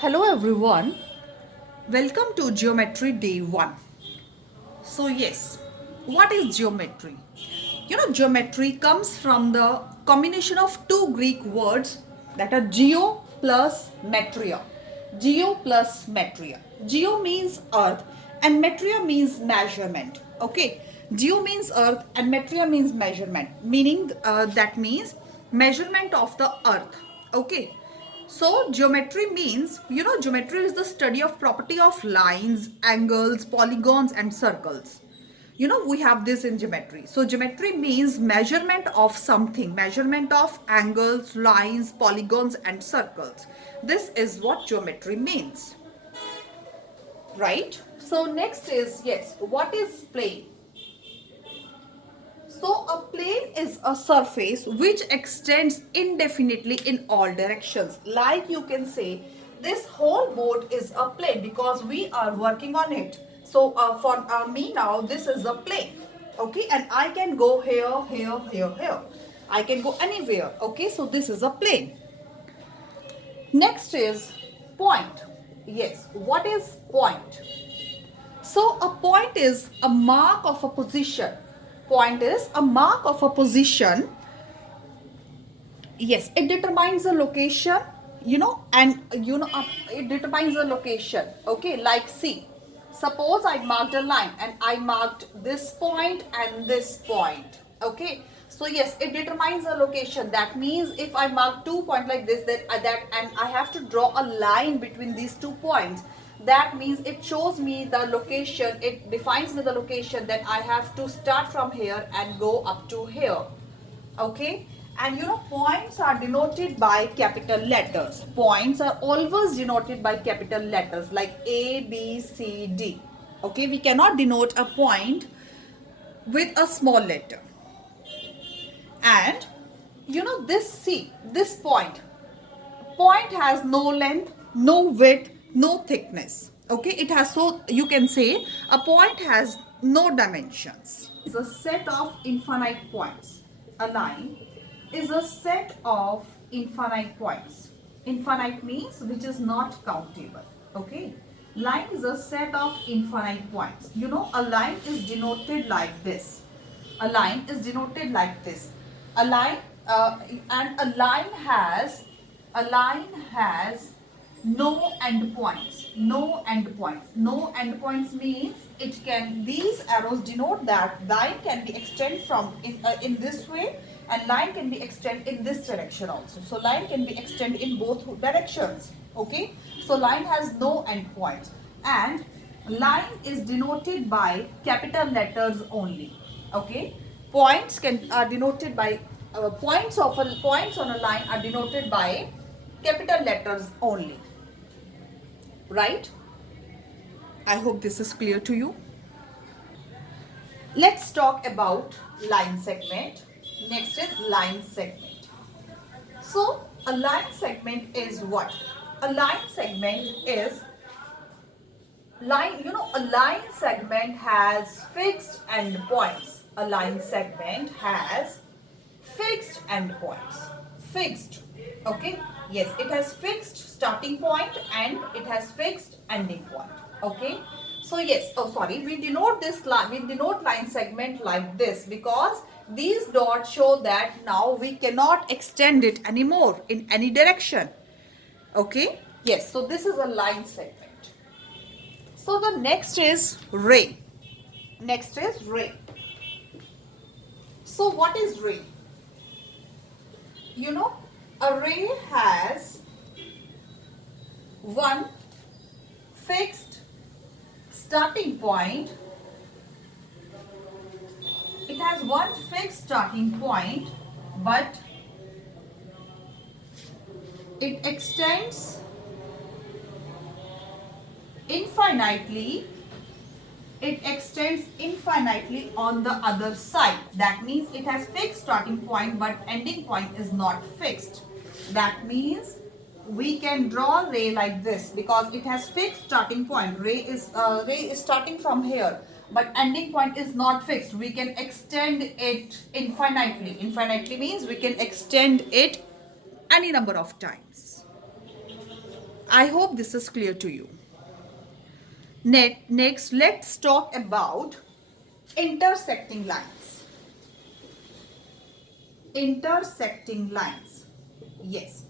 Hello everyone, welcome to Geometry Day 1. So yes, what is geometry? Geometry comes from the combination of two Greek words that are geo plus metria. Geo plus metria. Geo means earth and metria means measurement. Okay, geo means earth and metria means measurement, meaning that means measurement of the earth. Okay, so geometry means, geometry is the study of property of lines, angles, polygons and circles. We have this in geometry. So geometry means measurement of something, measurement of angles, lines, polygons and circles. This is what geometry means, right? So next is, yes, what is plane? So a plane is a surface which extends indefinitely in all directions. Like you can say, this whole boat is a plane because we are working on it. So for me now, this is a plane. Okay, and I can go here, here, here, here. I can go anywhere. Okay, so this is a plane. Next is point. Yes, what is point? So a point is a mark of a position. Point is a mark of a position. Yes, it determines the location, it determines the location. Okay, like see, suppose I marked a line and I marked this point and this point. Okay, so yes, it determines the location. That means if I mark 2 points like this, and I have to draw a line between these 2 points, that means it shows me the location. It defines me the location that I have to start from here and go up to here. Okay, and points are denoted by capital letters. Points are always denoted by capital letters like A, B, C, D. Okay, we cannot denote a point with a small letter. And this point has no length, no width, no thickness. Okay, it has, so you can say a point has no dimensions. It's a set of infinite points. A line is a set of infinite points. Infinite means which is not countable. Okay, line is a set of infinite points. A line is denoted like this. A line is denoted like this. A line and a line has no endpoints. No endpoints. No endpoints means it can, these arrows denote that line can be extended from in this way, and line can be extended in this direction also. So line can be extended in both directions. Okay, so line has no endpoints, and line is denoted by capital letters only. Okay, points are denoted by points on a line are denoted by capital letters only, right? I hope this is clear to you. Let's talk about line segment. Next is line segment. So a line segment is what? A line segment is a line segment has fixed endpoints. A line segment has fixed endpoints. Fixed. Okay. Yes, it has fixed starting point and it has fixed ending point. Okay. So yes, oh sorry, we denote this line, we denote line segment like this because these dots show that now we cannot extend it anymore in any direction. Okay. Yes, so this is a line segment. So the next is ray. Next is ray. So what is ray? A ray has one fixed starting point. It has one fixed starting point, but it extends infinitely. It extends infinitely on the other side. That means it has fixed starting point but ending point is not fixed. That means we can draw ray like this because it has fixed starting point. Ray is starting from here, but ending point is not fixed. We can extend it infinitely. Infinitely means we can extend it any number of times. I hope this is clear to you. Next, let's talk about intersecting lines. Intersecting lines. Yes.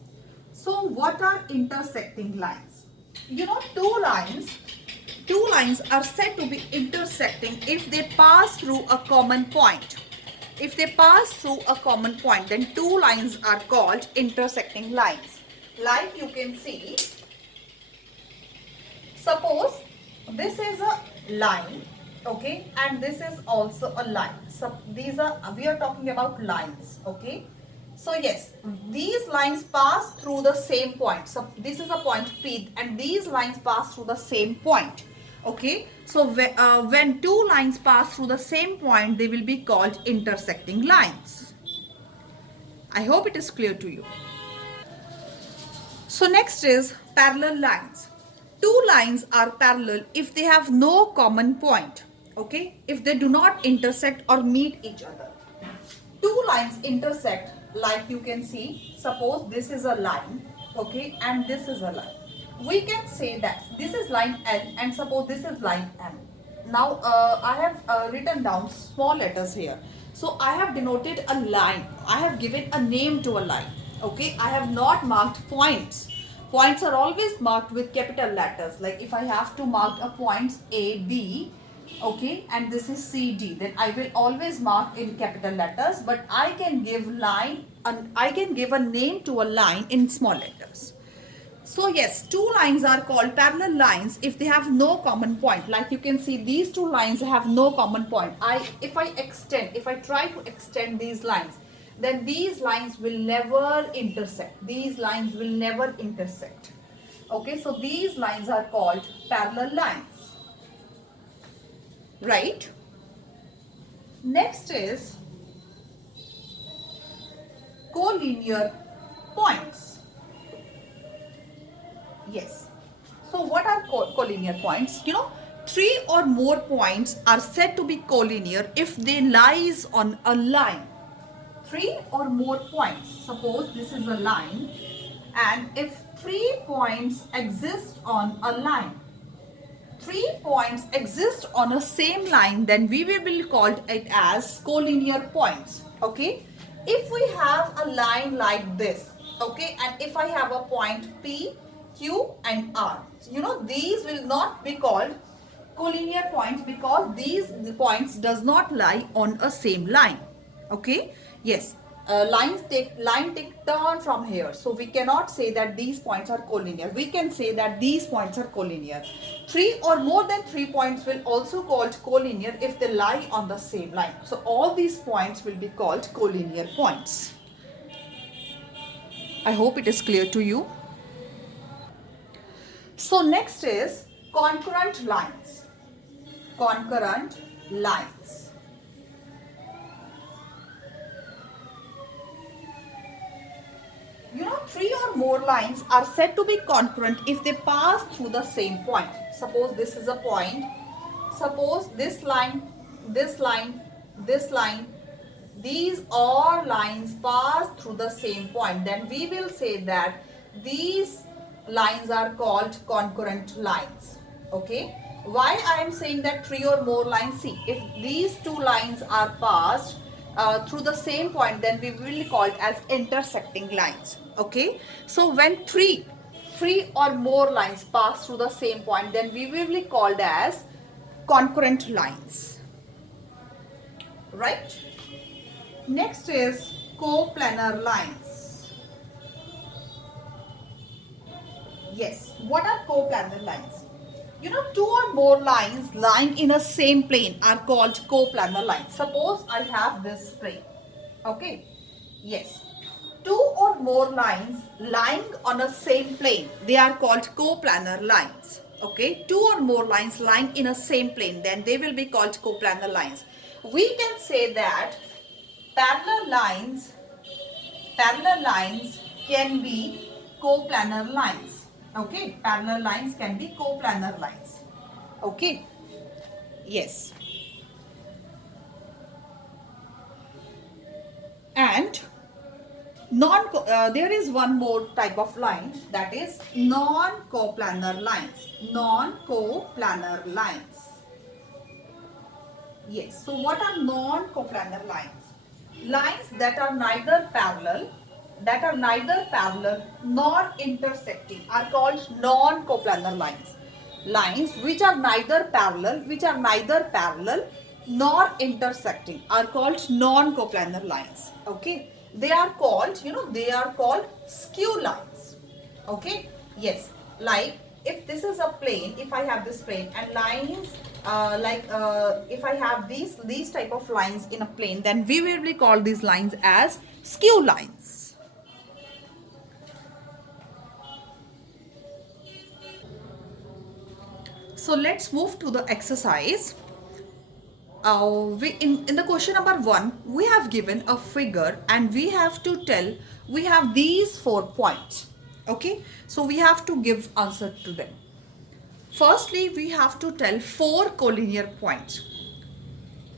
So what are intersecting lines? You know, two lines are said to be intersecting if they pass through a common point. If they pass through a common point, then two lines are called intersecting lines. Like you can see, suppose this is a line, okay, and this is also a line. So we are talking about lines, okay. So yes, these lines pass through the same point. So this is a point P, and these lines pass through the same point, okay. So when two lines pass through the same point, they will be called intersecting lines. I hope it is clear to you. So next is parallel lines. Two lines are parallel if they have no common point. Okay, if they do not intersect or meet each other. Two lines intersect, like you can see. Suppose this is a line, okay, and this is a line. We can say that this is line N, and suppose this is line M. Now I have written down small letters here. So I have denoted a line. I have given a name to a line. Okay, I have not marked points. Points are always marked with capital letters. Like if I have to mark a points A, B, okay, and this is CD, then I will always mark in capital letters, but I can give line and I can give a name to a line in small letters. So yes, two lines are called parallel lines if they have no common point. Like you can see, these two lines have no common point. If I try to extend these lines, then these lines will never intersect. These lines will never intersect. Okay, so these lines are called parallel lines. Right? Next is collinear points. Yes. So what are collinear points? You know, three or more points are said to be collinear if they lies on a line. Three or more points. Suppose this is a line, and if 3 points exist on a line, 3 points exist on a same line, then we will call it as collinear points. Okay, if we have a line like this, okay, and if I have a point P, Q and R, you know, these will not be called collinear points because these points does not lie on a same line. Okay, yes, line take turn from here, so we cannot say that these points are collinear. We can say that these points are collinear. Three or more than 3 points will also called collinear if they lie on the same line. So all these points will be called collinear points. I hope it is clear to you. So next is concurrent lines. Concurrent lines. You know, three or more lines are said to be concurrent if they pass through the same point. Suppose this is a point. Suppose this line, this line, this line, these all lines pass through the same point. Then we will say that these lines are called concurrent lines. Okay. Why I am saying that three or more lines? See, if these two lines are passed through the same point, then we will call it as intersecting lines. Okay, so when three or more lines pass through the same point, then we will be called as concurrent lines. Right? Next is coplanar lines. Yes, what are coplanar lines? You know, two or more lines lying in a same plane are called coplanar lines. Suppose I have this plane. Okay. Yes. Two or more lines lying on a same plane, they are called coplanar lines. Okay. Two or more lines lying in a same plane, then they will be called coplanar lines. We can say that parallel lines can be coplanar lines. Okay, parallel lines can be coplanar lines. Okay, yes. And There is one more type of line, that is non-coplanar lines. Non-coplanar lines. Yes. So what are non-coplanar lines? Lines that are neither parallel nor intersecting are called non-coplanar lines. Lines which are neither parallel nor intersecting are called non-coplanar lines. Okay. They are called, they are called skew lines. Okay. Yes. Like if this is a plane, if I have this plane and lines if I have these type of lines in a plane, then we will be call these lines as skew lines. So let's move to the exercise. In the question number 1, we have given a figure and we have to tell, we have these 4 points. Okay, so we have to give answer to them. Firstly, we have to tell 4 collinear points.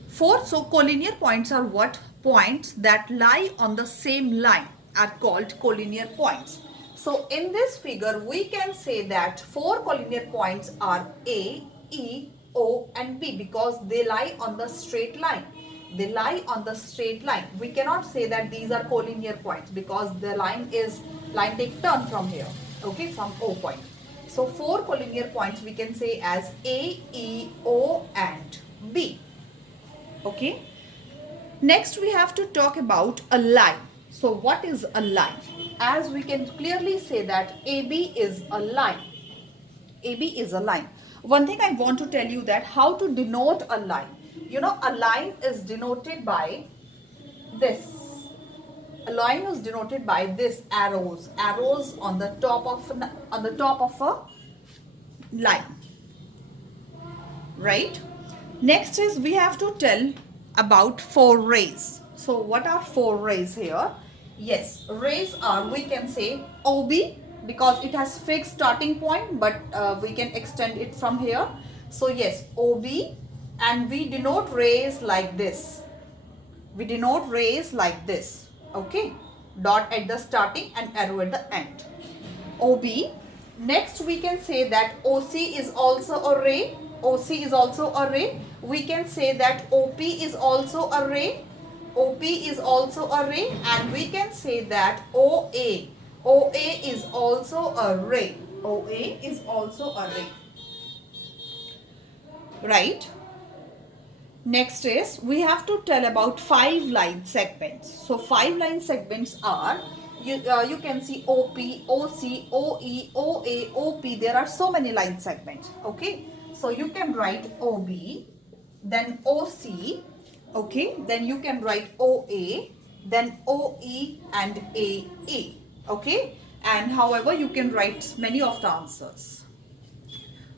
So collinear points are what? Points that lie on the same line are called collinear points. So in this figure, we can say that 4 collinear points are A, E, O and P because they lie on the straight line. They lie on the straight line. We cannot say that these are collinear points because the line take turn from here. Okay, from O point. So 4 collinear points we can say as A, E, O and B. Okay. Next we have to talk about a line. So what is a line? As we can clearly say that AB is a line. AB is a line. One thing I want to tell you that how to denote a line. A line is denoted by this. A line is denoted by this arrows on the top of a line. Right? Next is we have to tell about 4 rays. So what are 4 rays here? Yes, rays are, we can say OB because it has fixed starting point, but we can extend it from here. So yes, OB, and we denote rays like this. We denote rays like this. Okay, dot at the starting and arrow at the end. OB. Next we can say that OC is also a ray. OC is also a ray. We can say that OP is also a ray. OP is also a ray, and we can say that OA. OA is also a ray. OA is also a ray. Right? Next is we have to tell about 5 line segments. So 5 line segments are, you can see OP, OC, OE, OA, OP. There are so many line segments. Okay. So you can write OB, then OC. Okay. Then you can write OA, then OE and AE. Okay. And however, you can write many of the answers.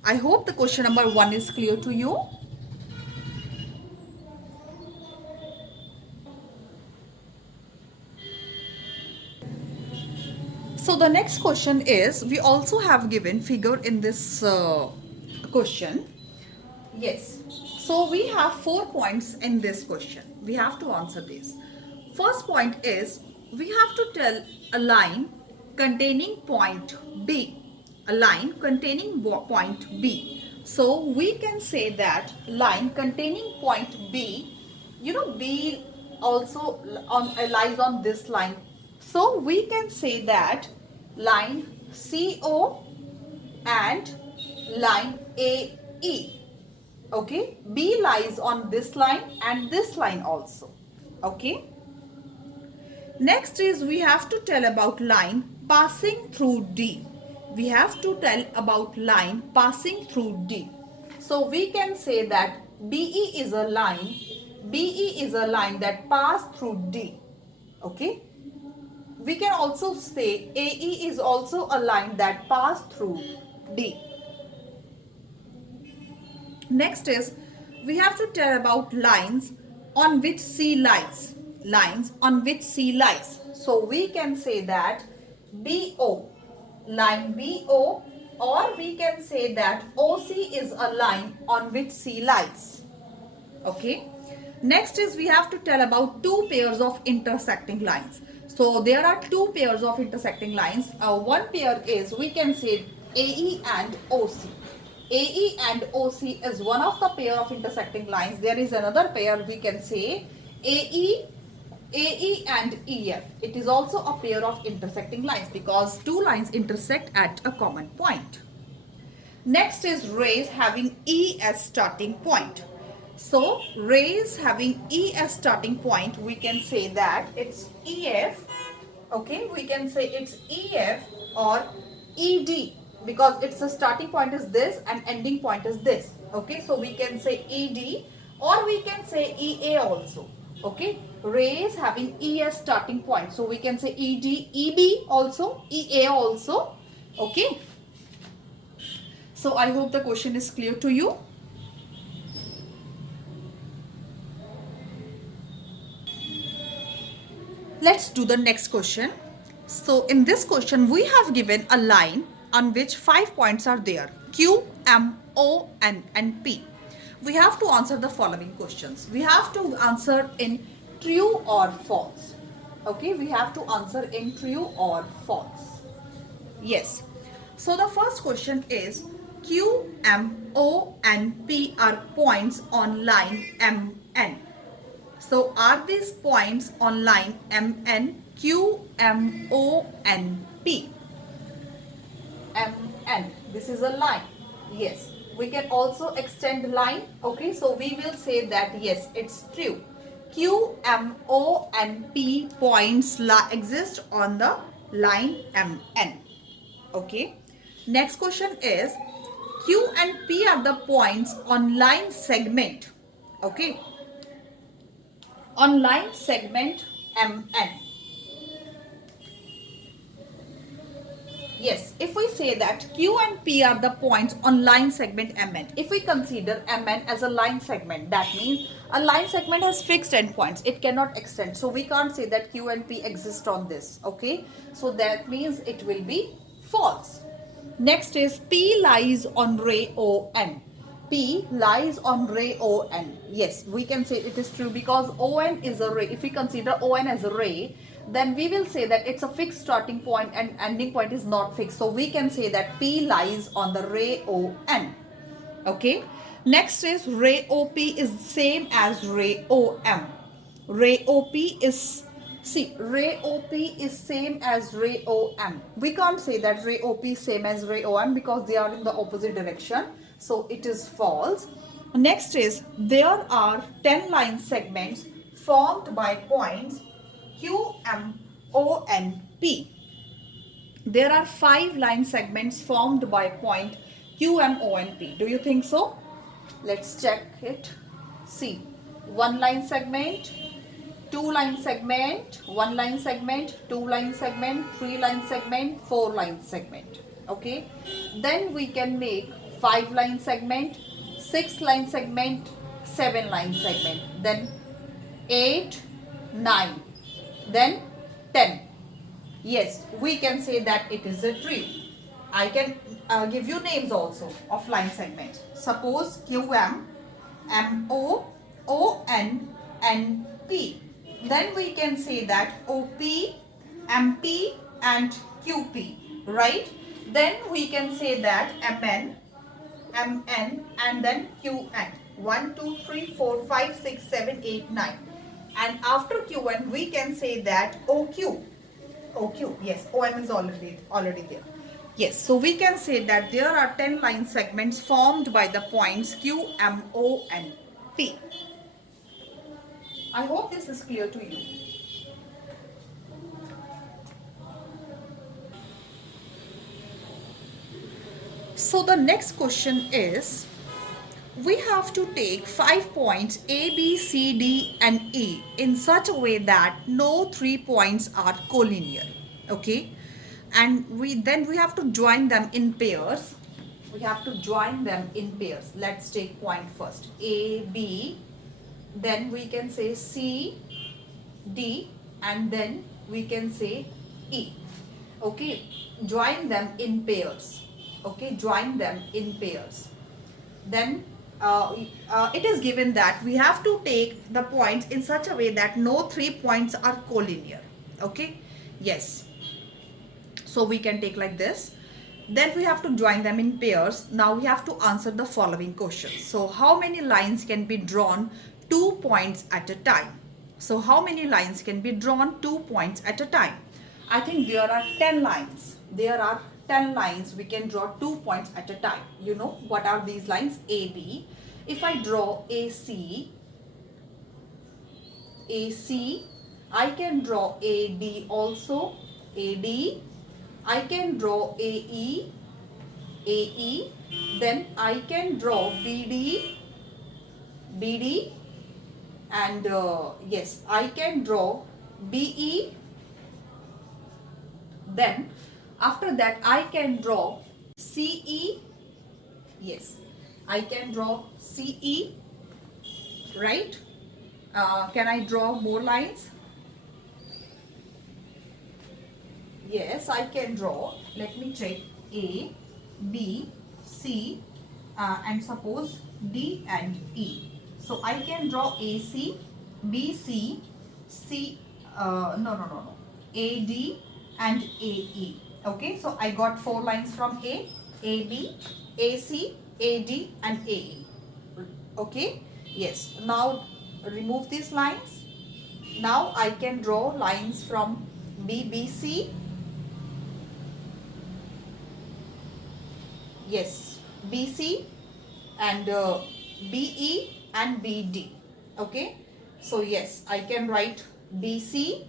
I hope the question number 1 is clear to you. So the next question is, we also have given figure in this question. Yes. So we have 4 points in this question. We have to answer this. First point is, we have to tell a line containing point B. A line containing point B. So we can say that line containing point B, B also lies on this line. So we can say that line CO and line AE. Okay, B lies on this line and this line also. Okay. Next is we have to tell about line passing through D. We have to tell about line passing through D. So we can say that BE is a line. BE is a line that passed through D. Okay. We can also say AE is also a line that passed through D. Next is we have to tell about lines on which C lies. Lines on which C lies. So we can say that BO, line BO, or we can say that OC is a line on which C lies. Okay. Next is we have to tell about 2 pairs of intersecting lines. So there are two pairs of intersecting lines. One pair is, we can say, AE and OC. AE and OC is one of the pair of intersecting lines. There is another pair, we can say AE and EF. It is also a pair of intersecting lines because two lines intersect at a common point. Next is rays having E as starting point. So rays having E as starting point, we can say that it's EF. Okay, we can say it's EF or ED because its a starting point is this and ending point is this. Okay, so we can say ED or we can say EA also. Okay, rays having E as starting point. So we can say ED, EB also, EA also. Okay. So I hope the question is clear to you. Let's do the next question. So in this question, we have given a line on which 5 points are there. Q, M, O, N and P. We have to answer the following questions. We have to answer in true or false. Okay, we have to answer in true or false. Yes. So the first question is Q, M, O and P are points on line MN. So are these points on line MN, Q, M, O and P? MN. This is a line. Yes. We can also extend line. Okay. So we will say that yes, it's true. Q, M, O and P points exist on the line MN. Okay. Next question is Q and P are the points on line segment. Okay. On line segment MN. Yes, if we say that Q and P are the points on line segment MN, if we consider MN as a line segment, that means a line segment has fixed endpoints. It cannot extend. So we can't say that Q and P exist on this. Okay. So that means it will be false. Next is P lies on ray ON. P lies on ray ON. Yes, we can say it is true because ON is a ray. If we consider ON as a ray, then we will say that it's a fixed starting point and ending point is not fixed. So we can say that P lies on the ray ON. Okay. Next is ray OP is same as ray OM. Ray OP is, see, ray OP is same as ray OM. We can't say that ray OP is same as ray OM because they are in the opposite direction. So it is false. Next is there are 10 line segments formed by points Q, M, O and P. There are 5 line segments formed by point Q, M, O and P. Do you think so? Let's check it. See, 1 line segment, 2 line segment, 1 line segment, 2 line segment, 3 line segment, 4 line segment. Okay. Then we can make 5 line segment, 6 line segment, 7 line segment. Then 8, 9. Then 10. Yes, we can say that it is a tree. I can give you names also of line segment. Suppose QM, MO, ON and P. Then we can say that OP, MP and QP, right? Then we can say that MN, MN and then QN. 1, 2, 3, 4, 5, 6, 7, 8, 9. And after QN we can say that OQ. OQ, yes, OM is already there. Yes, so we can say that there are 10 line segments formed by the points Q, M, O and P. I hope this is clear to you. So the next question is, we have to take 5 points A, B, C, D and E in such a way that no 3 points are collinear. Okay. And we have to join them in pairs. We have to join them in pairs. Let's take point first. A, B, then we can say C, D and then we can say E. Okay. Join them in pairs. Okay. Join them in pairs. Then it is given that we have to take the points in such a way that no 3 points are collinear. Okay, yes. So we can take like this. Then we have to join them in pairs. Now we have to answer the following questions. So how many lines can be drawn 2 points at a time? So how many lines can be drawn 2 points at a time? I think there are 10 lines. There are 10 lines we can draw 2 points at a time. You know what are these lines? A, B. If I draw AC, AC, I can draw AD also, AD. I can draw AE, AE. Then I can draw BD, BD. And yes, I can draw BE. Then after that I can draw CE. Yes, I can draw CE, right? Can I draw more lines? Yes, I can draw. Let me check. A, B, C, and suppose D and E. So I can draw AC, BC, C, no, AD and AE. Okay, so I got 4 lines from A, AB, AC, AD and AE. Okay, yes. Now remove these lines. Now I can draw lines from BBC. Yes, BC and BE and BD. Okay, so yes, I can write BC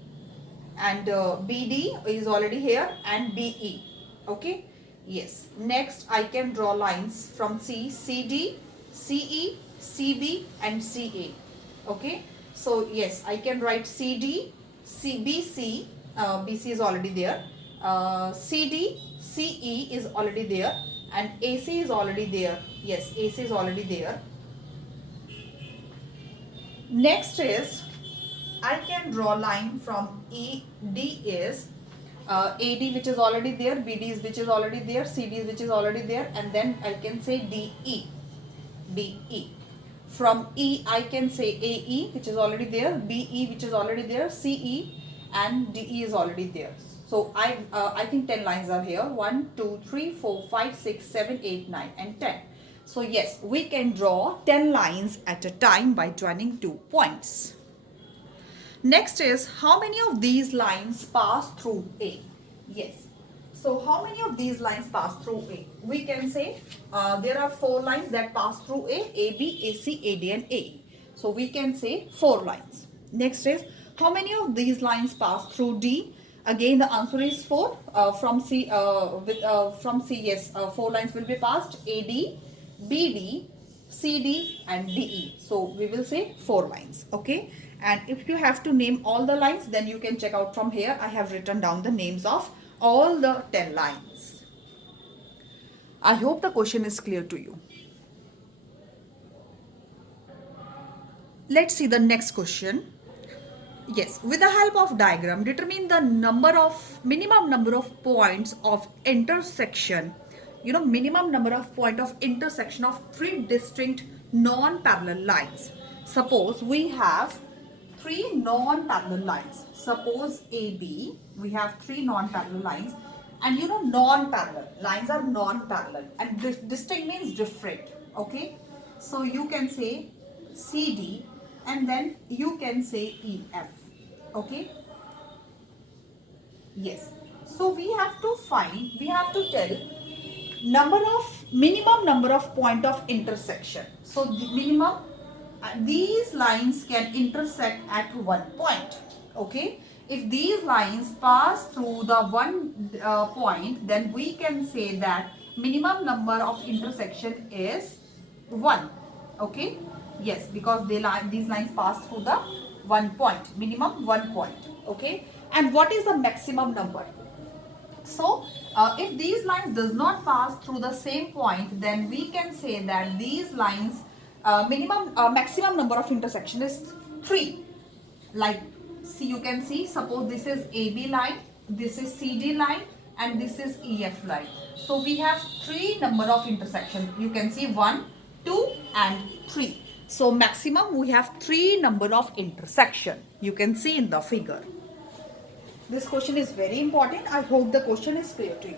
and BD is already here and BE. Okay, yes. Next, I can draw lines from C, CD, CE, CB and CA. Okay, so yes, I can write CD, CBC, BC is already there, CD, CE is already there and AC is already there. Yes, AC is already there. Next is I can draw line from ED is AD which is already there, BD is which is already there, CD is which is already there, and then I can say DE, DE. From E I can say AE which is already there, BE which is already there, CE and DE is already there. So I think 10 lines are here. 1, 2, 3, 4, 5, 6, 7, 8, 9 and 10. So yes, we can draw 10 lines at a time by joining 2 points. Next is how many of these lines pass through A? Yes. So how many of these lines pass through A? We can say there are 4 lines that pass through A, AB, AC, AD and AE. So we can say 4 lines. Next is how many of these lines pass through D? Again the answer is 4. From C, yes, 4 lines will be passed. AD, BD, CD and DE. So we will say 4 lines. Okay. And if you have to name all the lines, then you can check out from here. I have written down the names of all the 10 lines. I hope the question is clear to you. Let's see the next question. Yes, with the help of diagram, determine the minimum number of points of intersection. Minimum number of point of intersection of 3 distinct non-parallel lines. Suppose we have 3 non-parallel lines. Suppose AB, we have 3 non-parallel lines. And non-parallel lines are non-parallel and distinct means different. Okay, so you can say CD and then you can say EF. Okay, yes. So we have to tell minimum number of point of intersection. So the minimum, these lines can intersect at 1 point. Okay, if these lines pass through the 1 point, then we can say that minimum number of intersection is 1. Okay, yes, because these lines pass through the 1 point, minimum 1 point. Okay, and what is the maximum number? So if these lines does not pass through the same point, then we can say that these lines maximum number of intersection is 3. Like, see, you can see, suppose this is AB line, this is CD line and this is EF line. So we have 3 number of intersection. You can see 1, 2 and 3. So maximum we have 3 number of intersection. You can see in the figure. This question is very important. I hope the question is clear to you.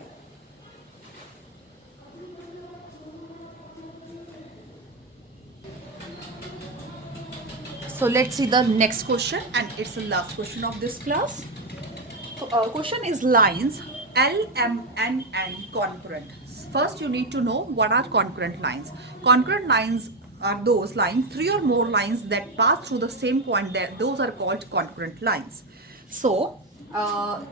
So let's see the next question, and it's the last question of this class. Question is lines L, M, N, and concurrent. First, you need to know what are concurrent lines. Concurrent lines are those lines, three or more lines that pass through the same point. That those are called concurrent lines. So,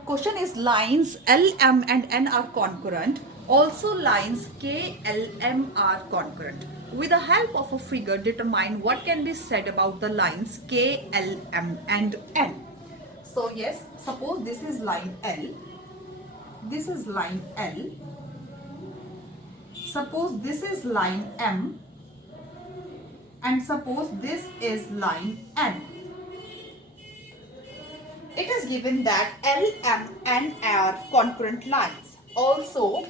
question is lines L, M, and N are concurrent. Also, lines K, L, M are concurrent. With the help of a figure, determine what can be said about the lines K, L, M, and N. So yes, suppose this is line L, this is line L, suppose this is line M, and suppose this is line N. It is given that L, M, N are concurrent lines. Also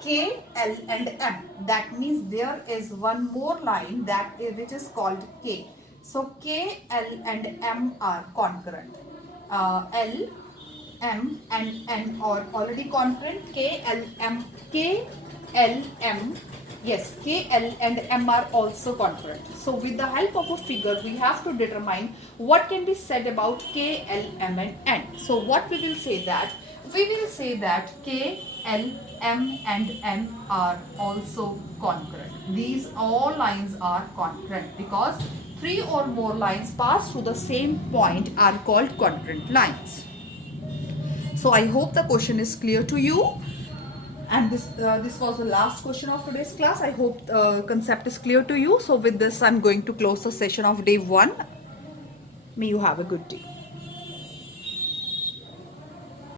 K, L, and M. That means there is one more line which is called K. So K, L, and M are concurrent. L, M, and N are already concurrent. K, L, M, K, L, M. Yes, K, L, and M are also concurrent. So with the help of a figure, we have to determine what can be said about K, L, M, and N. So what we will say that? We will say that K, L, M, and N are also concurrent. These all lines are concurrent because three or more lines pass through the same point are called concurrent lines. So I hope the question is clear to you. And this was the last question of today's class. I hope the concept is clear to you. So with this, I'm going to close the session of day 1. May you have a good day.